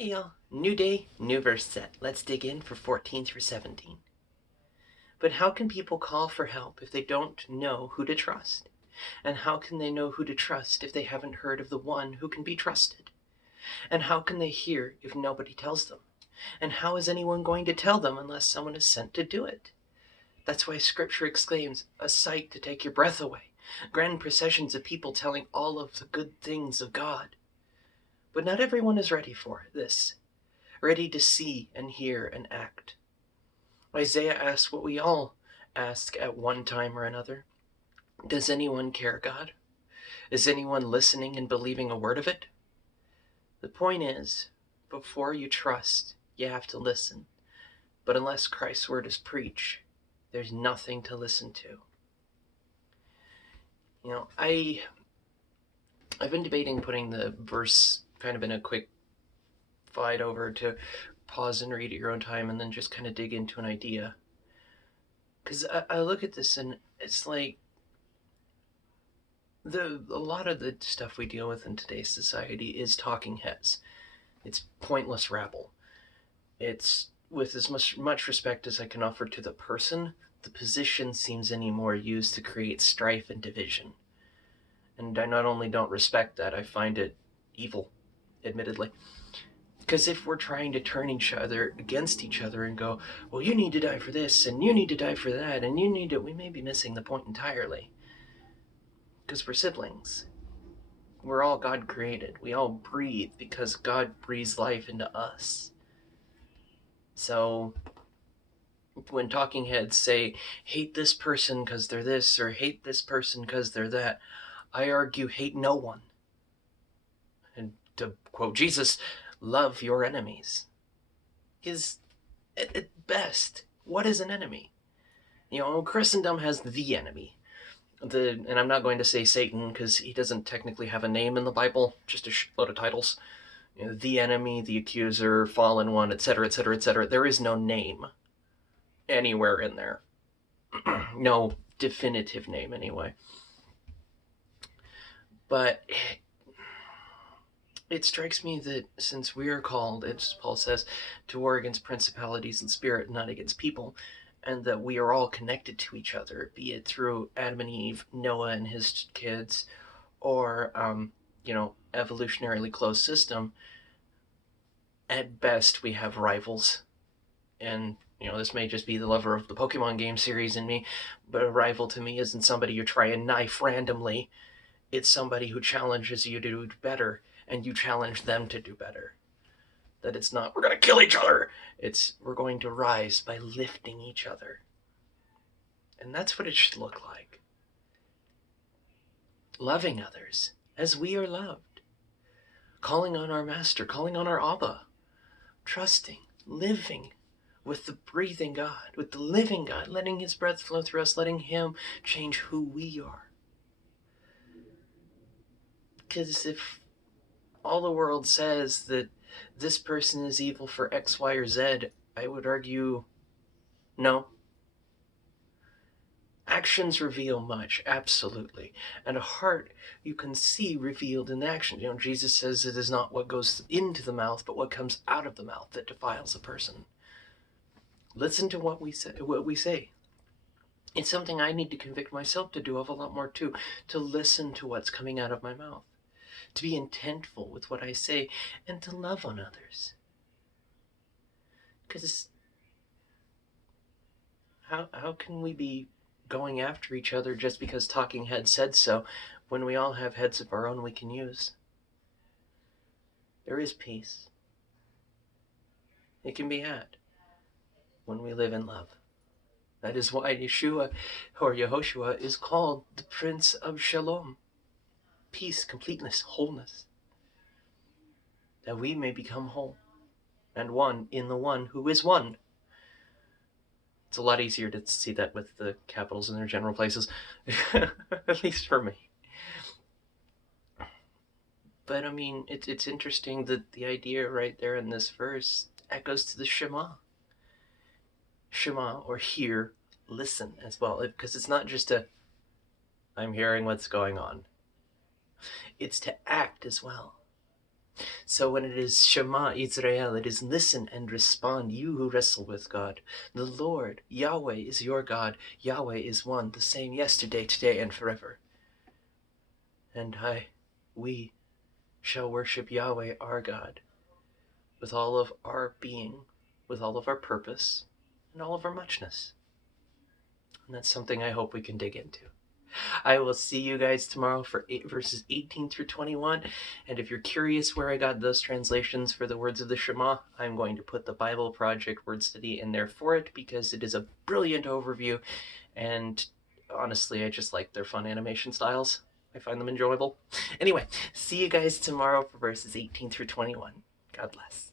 Hey y'all, new day, new verse set. Let's dig in for 14 through 17. But how can people call for help if they don't know who to trust? And how can they know who to trust if they haven't heard of the one who can be trusted? And how can they hear if nobody tells them? And how is anyone going to tell them unless someone is sent to do it? That's why Scripture exclaims, a sight to take your breath away. Grand processions of people telling all of the good things of God. But not everyone is ready for this. Ready to see and hear and act. Isaiah asks what we all ask at one time or another. Does anyone care, God? Is anyone listening and believing a word of it? The point is, before you trust, you have to listen. But unless Christ's word is preached, there's nothing to listen to. I've been debating putting the verse kind of in a quick slide over to pause and read at your own time and then just kind of dig into an idea. Because I look at this and it's like a lot of the stuff we deal with in today's society is talking heads. It's pointless rabble. It's with as much respect as I can offer to the person, the position seems anymore used to create strife and division. And I not only don't respect that, I find it evil, admittedly. Because if we're trying to turn each other against each other and go, well, you need to die for this, and you need to die for that, and you need to, we may be missing the point entirely. Because we're siblings. We're all God created. We all breathe because God breathes life into us. So when talking heads say, hate this person because they're this, or hate this person because they're that, I argue hate no one. And to quote Jesus, love your enemies. Because at best, what is an enemy? Christendom has the enemy. And I'm not going to say Satan because he doesn't technically have a name in the Bible, just a load of titles. The enemy, the accuser, fallen one, etc., etc., etc. There is no name anywhere in there. No definitive name, anyway. But it strikes me that since we are called, as Paul says, to war against principalities and spirit, not against people, and that we are all connected to each other, be it through Adam and Eve, Noah and his kids, or, evolutionarily closed system, at best we have rivals. And, this may just be the lover of the Pokemon game series in me, but a rival to me isn't somebody you try and knife randomly. It's somebody who challenges you to do better, and you challenge them to do better. That it's not, we're going to kill each other. It's, we're going to rise by lifting each other. And that's what it should look like. Loving others as we are loved. Calling on our Master, calling on our Abba. Trusting, living with the breathing God, with the living God, letting his breath flow through us, letting him change who we are. Because if all the world says that this person is evil for X, Y, or Z, I would argue, no. Actions reveal much, absolutely. And a heart you can see revealed in action. Jesus says it is not what goes into the mouth, but what comes out of the mouth that defiles a person. Listen to what we say. It's something I need to convict myself to do of a lot more too, to listen to what's coming out of my mouth, to be intentful with what I say, and to love on others. Because how can we be going after each other just because talking heads said so, when we all have heads of our own we can use? There is peace. It can be had when we live in love. That is why Yeshua, or Yehoshua, is called the Prince of Shalom. Peace, completeness, wholeness. That we may become whole and one in the one who is one. It's a lot easier to see that with the capitals in their general places, at least for me. But I mean, it's interesting that the idea right there in this verse echoes to the Shema. Shema, or hear, listen as well, because it's not just I'm hearing what's going on. It's to act as well. So when it is Shema Israel, it is listen and respond, you who wrestle with God. The Lord, Yahweh, is your God. Yahweh is one, the same yesterday, today, and forever. And we shall worship Yahweh, our God, with all of our being, with all of our purpose, and all of our muchness. And that's something I hope we can dig into. I will see you guys tomorrow for verses 18 through 21. And if you're curious where I got those translations for the words of the Shema, I'm going to put the Bible Project word study in there for it because it is a brilliant overview. And honestly, I just like their fun animation styles. I find them enjoyable. Anyway, see you guys tomorrow for verses 18 through 21. God bless.